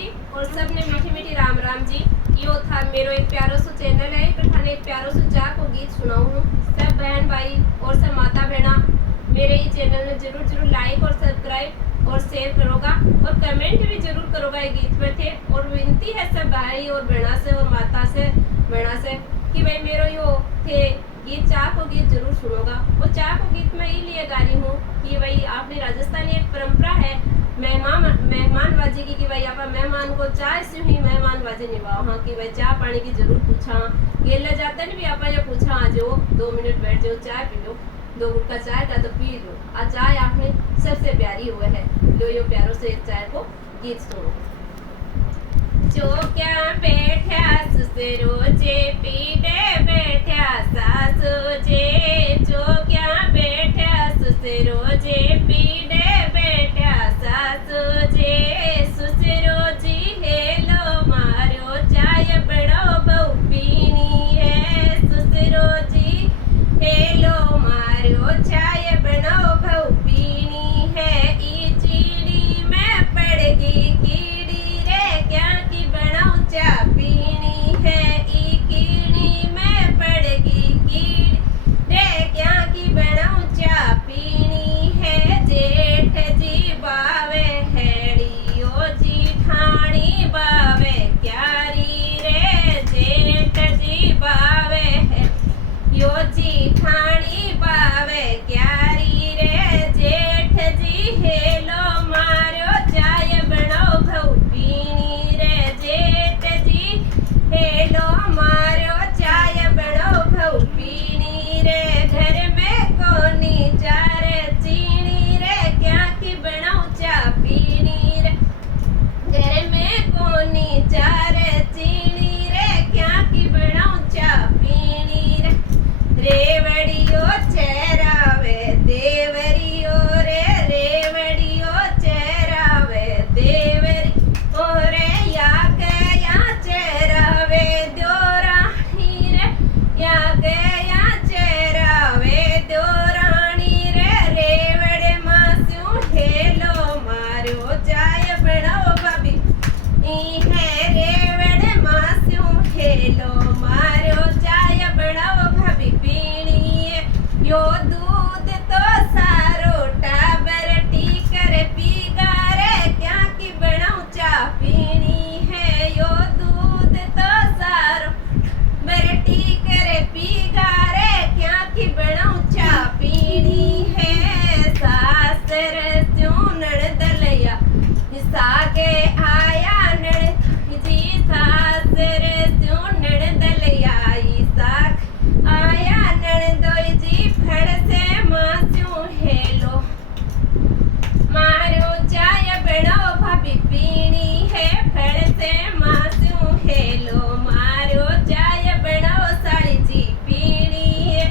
जी और सबने मीठी मीठी राम राम जी। यो था मेरो एक प्यारो सो चैनल है, थाने एक प्यारो सो जा को गीत सुनाऊ हूँ। सब बहन भाई और सब माता बहना मेरे ये चैनल में जरूर जरूर लाइक और सब्सक्राइब और शेयर करोगा और कमेंट भी जरूर करोगा ये गीत पर थे। और विनती है सब भाई और बहना से और माता से बहना से कि भाई मेरो यो थे गीत चाह को गीत जरूर सुनोगा। और चाह को गीत मैं इसलिए गा रही हूँ कि भाई आपने राजस्थानी एक परंपरा है मेहमानबाजी की कि भाई आप मेहमान को चाय से ही मेहमानबाजी निभाओ। हाँ कि भाई चाय पानी की जरूर पूछा गेले जाते भी आप ये पूछा आ जाओ 2 मिनट बैठ जाओ चाय पी लो 2 गुटका चाय का तो पी लो। आ चाय आपने सबसे प्यारी हुआ है लो यो प्यारों से एक चाय को गीत सुनो। जो क्या बैठा सुसे रोजे पीटे बैठा सासू जे जो क्या बैठा सुसे रोजे पीटे बैठा सासू जे सुसे रोजी हेलो मारो चाय बड़ो बहु पीनी है सुसे रोजी हेलो मारो चाय बड़ो बहु पीनी है ई चीड़ी में पड़गी कीड़ी रे क्या की बनाओ चाय पीनी है ई कीड़ी में पड़गी कीड़ी रे क्या की बनाओ चाय पीनी है जेठ जी बावे हेड़ी ओ जीठानी बावे क्यारी रे जेठ जी बावे है यो जीठानी बावे क्यारी रे जेठ जी हेलो मारो चाय बनाओ भऊ पीनी रे जेठ जी हेलो मारो चाय बनाओ भऊ पीनी रे घर में कोनी चारे चीनी रे क्या की बनाओ चाय पीनी रे घर में कोनी चारे चीनी रे क्या की बनाओ चाय पीनी रे रेवड़ियो चेरावे देवरियो रे रेवड़ियो चेरावे देवरी ओरे या के या चेरावे द्योरानी रे या के या चेरावे द्योरानी रे रेवड़े मास्यू हेलो मारो चाय बनाओ भाभी ई है रेवड़े मास्यू हेलो मारो चाय बनाओ भाभी पीनी है यो दूध तो सारो टाबर टीकर पीगा रे क्या की बनाऊं चाय पीनी है यो दूध तो सारो बरटी करे पीगा रे क्या की बनाऊं चाय पीनी है सासर चूनड़ दलया सागे आया नड़ जी सासर चूनड़ दलया साग आया नड़ जी फड़ से मास्यू हेलो मारो चाय बनाओ भाभी पीनी है फड़ से मास्यू हेलो मारो चाय बनाओ साड़ी जी पीनी है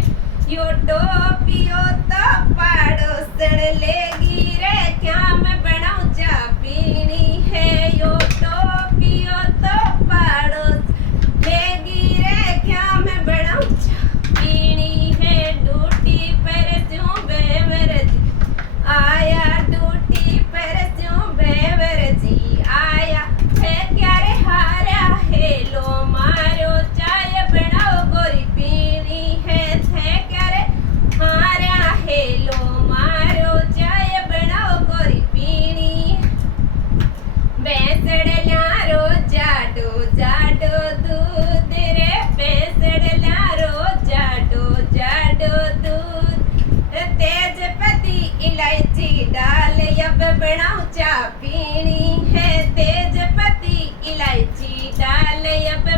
यो टोपियो तो पाड़ो सड़ लेगी रे क्या मैं बनाऊं चाय पीनी है यो टोपियो तो पाड़ो लेगी रे क्या मैं बनाऊं चाय पीनी है डूटी पर क्यों बेवर जी आया डूटी पर क्यों बेवर जी आया है क्या रे हारा हेलो मारो चाय बनाओ गोरी पीनी है थे क्या रे हारा हेलो मारो चाय बनाओ गोरी पीनी बेसड़ ल्यारो जाडो जाडो दूध रे बेसड़ ल्यारो जाडो जाडो दूध तेजपत्ती इलायची डाल अब बनाओ चाय पीनी है तेजपत्ती इलायची डाल अब